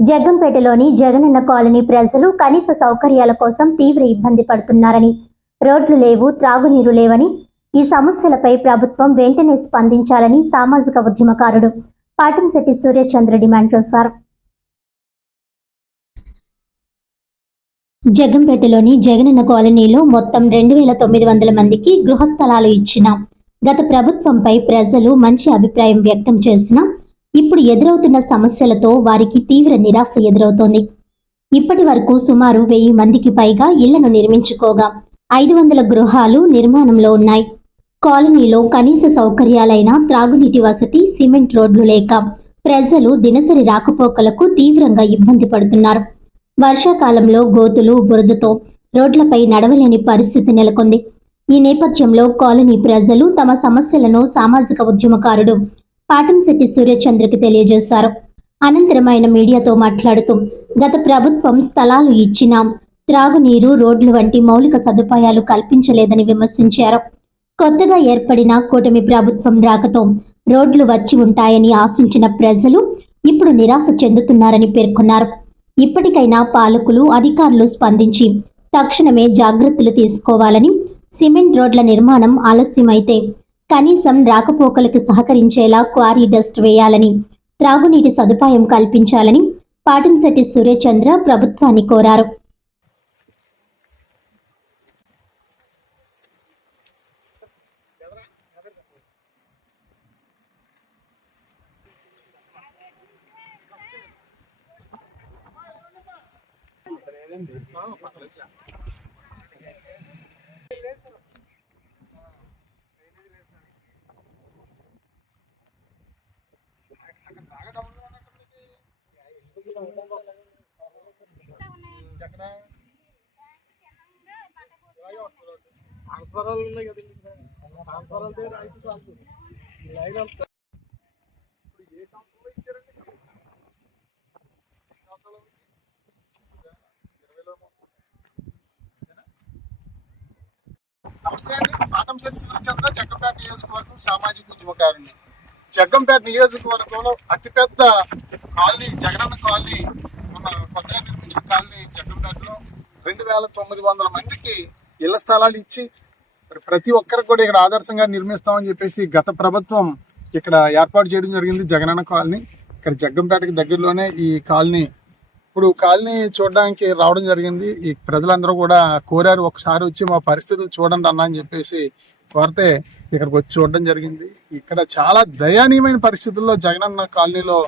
జగ్గంపేటలోని Jagananna colony ప్రజలు కనీస సౌకర్యాల కోసం తీవ్ర ఇబ్బంది పడుతున్నారని, రోడ్లు లేవు, త్రాగునీరు లేవని, ఈ సమస్యలపై ప్రభుత్వం వెంటనే స్పందించాలని సామాజిక ఉద్యమకారుడు పాటంశెట్టి సూర్యచంద్ర డిమాండ్ చేశారు. జగ్గంపేటలోని జగనన్న కాలనీలో మొత్తం 2900 మందికి గృహ స్థలాలు ఇచ్చిన గత ప్రభుత్వంపై ప్రజలు మంచి అభిప్రాయం వ్యక్తం చేసినా ఇప్పుడు ఎదురవుతున్న సమస్యలతో వారికి తీవ్ర నిరాశ ఎదురవుతోంది. ఇప్పటి వరకు సుమారు 1000 మందికి పైగా ఇళ్లను నిర్మించుకోగా 500 గృహాలు నిర్మాణంలో ఉన్నాయి. కాలనీలో కనీస సౌకర్యాలైన త్రాగునీటి వసతి, సిమెంట్ రోడ్లు లేక ప్రజలు దినసరి రాకపోకలకు తీవ్రంగా ఇబ్బంది పడుతున్నారు. వర్షాకాలంలో గోతులు, బురదతో రోడ్లపై నడవలేని పరిస్థితి నెలకొంది. ఈ నేపథ్యంలో కాలనీ ప్రజలు తమ సమస్యలను సామాజిక ఉద్యమకారుడు పాటంశెట్టి సూర్యచంద్రకి తెలియజేశారు. అనంతరం ఆయన మీడియాతో మాట్లాడుతూ గత ప్రభుత్వం స్థలాలు ఇచ్చినా త్రాగునీరు, రోడ్లు వంటి మౌలిక సదుపాయాలు కల్పించలేదని విమర్శించారు. కొత్తగా ఏర్పడిన కూటమి ప్రభుత్వం రాకతో రోడ్లు వచ్చి ఉంటాయని ఆశించిన ప్రజలు ఇప్పుడు నిరాశ చెందుతున్నారని పేర్కొన్నారు. ఇప్పటికైనా పాలకులు, అధికారులు స్పందించి తక్షణమే జాగ్రత్తలు తీసుకోవాలని, సిమెంట్ రోడ్ల నిర్మాణం ఆలస్యమైతే కనీసం రాకపోకలకు సహకరించేలా క్వారీ డస్ట్ వేయాలని, త్రాగునీటి సదుపాయం కల్పించాలని పాటంశెట్టి సూర్యచంద్ర ప్రభుత్వాన్ని కోరారు. నమస్తే అండి. పాటంశెట్టి సూర్యచంద్ర, జగ్గంపేట నియోజకవర్గం సామాజిక ఉద్యమకారుని. జగ్గంపేట నియోజకవర్గంలో అతిపెద్ద కాలనీ జగనన్న కాలనీ, మన కొత్తగా నిర్మించిన కాలనీ జగ్గంపేటలో 2900 మందికి ఇళ్ల స్థలాలు ఇచ్చి ప్రతి ఒక్కరికి కూడా ఇక్కడ ఆదర్శంగా నిర్మిస్తామని చెప్పేసి గత ప్రభుత్వం ఇక్కడ ఏర్పాటు చేయడం జరిగింది. జగనన్న కాలనీ ఇక్కడ జగ్గంపేటకి దగ్గరలోనే ఈ కాలనీ. ఇప్పుడు కాలనీ చూడడానికి రావడం జరిగింది. ఈ ప్రజలందరూ కూడా కోరారు, ఒకసారి వచ్చి మా పరిస్థితులు చూడండి అన్న అని చెప్పేసి కోరితే ఇక్కడికి వచ్చి చూడడం జరిగింది. ఇక్కడ చాలా దయనీయమైన పరిస్థితుల్లో జగనన్న కాలనీలో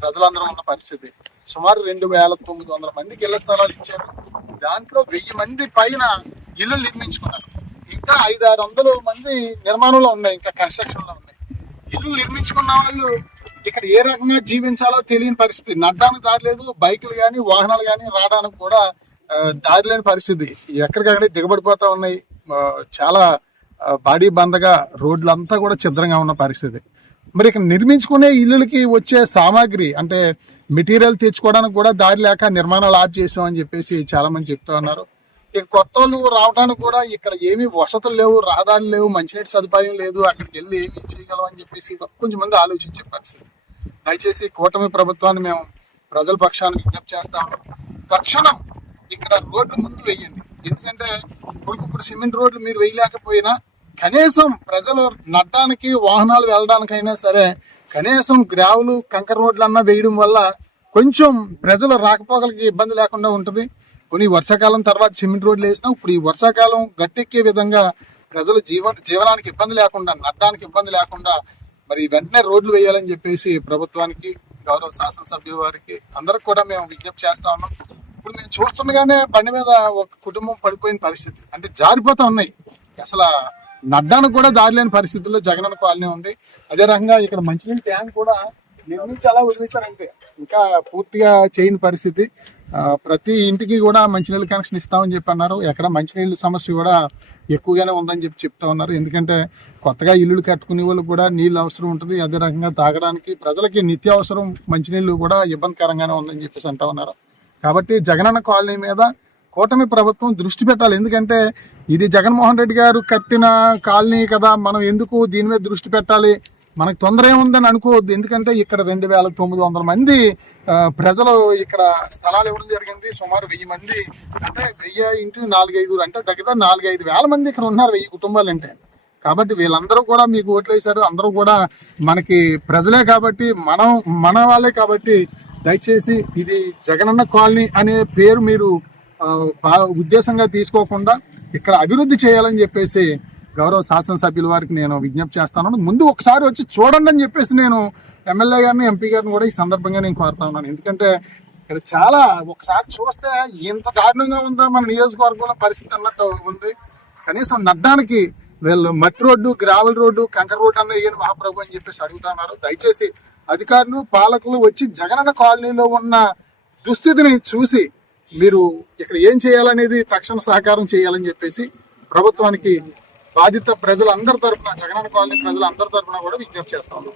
ప్రజలందరూ ఉన్న పరిస్థితి. సుమారు 2900 మందికి ఇళ్ల స్థలాలు ఇచ్చారు. దాంట్లో 1000 మంది పైన ఇల్లు నిర్మించుకున్నారు. ఇంకా 500-600 మంది నిర్మాణంలో ఉన్నాయి, ఇంకా కన్స్ట్రక్షన్ లో ఉన్నాయి. ఇల్లు నిర్మించుకున్న వాళ్ళు ఇక్కడ ఏ రకంగా జీవించాలో తెలియని పరిస్థితి. నడడానికి దారి లేదు, బైకులు కానీ వాహనాలు కానీ రావడానికి కూడా దారి లేని పరిస్థితి. ఎక్కడికక్కడే దిగబడిపోతా ఉన్నాయి. చాలా బాడీ బందగా రోడ్లంతా కూడా ఛిద్రంగా ఉన్న పరిస్థితి. మరి ఇక్కడ నిర్మించుకునే ఇల్లులకి వచ్చే సామాగ్రి అంటే మెటీరియల్ తెచ్చుకోవడానికి కూడా దారి లేక నిర్మాణాలు ఆఫ్ చేసామని చెప్పేసి చాలా మంది చెప్తా ఉన్నారు. ఇక కొత్త వాళ్ళు రావడానికి కూడా ఇక్కడ ఏమీ వసతులు లేవు, రహదారులు లేవు, మంచినీటి సదుపాయం లేదు. అక్కడికి వెళ్ళి ఏమి చేయగలం అని చెప్పేసి కొంచెం మంది ఆలోచించే పరిస్థితి. దయచేసి కూటమి ప్రభుత్వాన్ని మేము ప్రజల పక్షాన్ని విజ్ఞప్తి చేస్తాము. తక్షణం ఇక్కడ రోడ్లు ముందు వేయండి. ఎందుకంటే ఇప్పుడు సిమెంట్ రోడ్లు మీరు వేయలేకపోయినా కనీసం ప్రజలు నడడానికి, వాహనాలు వెళ్ళడానికైనా సరే కనీసం గ్రావులు, కంకర రోడ్లన్నా వేయడం వల్ల కొంచెం ప్రజలు రాకపోకలకి ఇబ్బంది లేకుండా ఉంటుంది. కొన్ని వర్షాకాలం తర్వాత సిమెంట్ రోడ్లు వేసినా ఇప్పుడు ఈ వర్షాకాలం గట్టెక్కే విధంగా ప్రజలు జీవనానికి ఇబ్బంది లేకుండా, నడడానికి ఇబ్బంది లేకుండా మరి వెంటనే రోడ్లు వేయాలని చెప్పేసి ప్రభుత్వానికి, గౌరవ శాసనసభ్యుల వారికి అందరికి కూడా మేము విజ్ఞప్తి చేస్తా ఉన్నాం. ఇప్పుడు మేము చూస్తుండగానే బండి మీద ఒక కుటుంబం పడిపోయిన పరిస్థితి, అంటే జారిపోతా ఉన్నాయి. అసలు నడ్డానికి కూడా దారి లేని పరిస్థితుల్లో జగనన్న కాలనీ ఉంది. అదే రకంగా ఇక్కడ మంచినీళ్ళ ట్యాంక్ కూడా నిర్మించి అలా వదిలేస్తారు, అంతే, ఇంకా పూర్తిగా చేయని పరిస్థితి. ప్రతి ఇంటికి కూడా మంచినీళ్ళ కనెక్షన్ ఇస్తామని చెప్పి అన్నారు. ఎక్కడ మంచినీళ్ళ సమస్య కూడా ఎక్కువగానే ఉందని చెప్పి చెప్తా ఉన్నారు. ఎందుకంటే కొత్తగా ఇల్లులు కట్టుకునే వాళ్ళు కూడా నీళ్ళు అవసరం ఉంటుంది. అదే రకంగా తాగడానికి ప్రజలకి నిత్యావసరం మంచినీళ్ళు కూడా ఇబ్బందికరంగానే ఉందని చెప్పేసి అంటా ఉన్నారు. కాబట్టి జగనన్న కాలనీ మీద కూటమి ప్రభుత్వం దృష్టి పెట్టాలి. ఎందుకంటే ఇది జగన్మోహన్ రెడ్డి గారు కట్టిన కాలనీ కదా, మనం ఎందుకు దీని మీద దృష్టి పెట్టాలి, మనకు తొందర ఏముందని అనుకోవద్దు. ఎందుకంటే ఇక్కడ 2,900 మంది ప్రజలు ఇక్కడ స్థలాలు ఇవ్వడం జరిగింది. సుమారు 1000 మంది అంటే 1000 ఇంటూ 4-5 అంటే దగ్గర 4-5 వేల మంది ఇక్కడ ఉన్నారు, 1000 కుటుంబాలు అంటే. కాబట్టి వీళ్ళందరూ కూడా మీకు ఓట్లు వేశారు. అందరూ కూడా మనకి ప్రజలే కాబట్టి, మన వాళ్ళే కాబట్టి దయచేసి ఇది జగనన్న కాలనీ అనే పేరు మీరు ఉద్దేశంగా తీసుకోకుండా ఇక్కడ అభివృద్ధి చేయాలని చెప్పేసి గౌరవ శాసనసభ్యుల వారికి నేను విజ్ఞప్తి చేస్తాను. ముందు ఒకసారి వచ్చి చూడండి అని చెప్పేసి నేను ఎమ్మెల్యే గారిని, ఎంపీ గారిని కూడా ఈ సందర్భంగా నేను కోరుతా ఉన్నాను. ఎందుకంటే ఇక్కడ చాలా ఒకసారి చూస్తే ఇంత దారుణంగా ఉందా మన నియోజకవర్గంలో పరిస్థితి అన్నట్టు ఉంది. కనీసం నడ్డానికి వీళ్ళు మట్టి రోడ్డు, గ్రావెల్ రోడ్డు, కంకర రోడ్డు అన్న ఏం మహాప్రభు అని చెప్పేసి అడుగుతా ఉన్నారు. దయచేసి అధికారులు, పాలకులు వచ్చి జగనన్న కాలనీలో ఉన్న దుస్థితిని చూసి మీరు ఇక్కడ ఏం చేయాలనేది తక్షణ సహకారం చేయాలని చెప్పేసి ప్రభుత్వానికి బాధిత ప్రజలందరి తరఫున, జగనన్న కాలనీ ప్రజలందరి తరఫున కూడా విజ్ఞప్తి చేస్తా ఉన్నాం.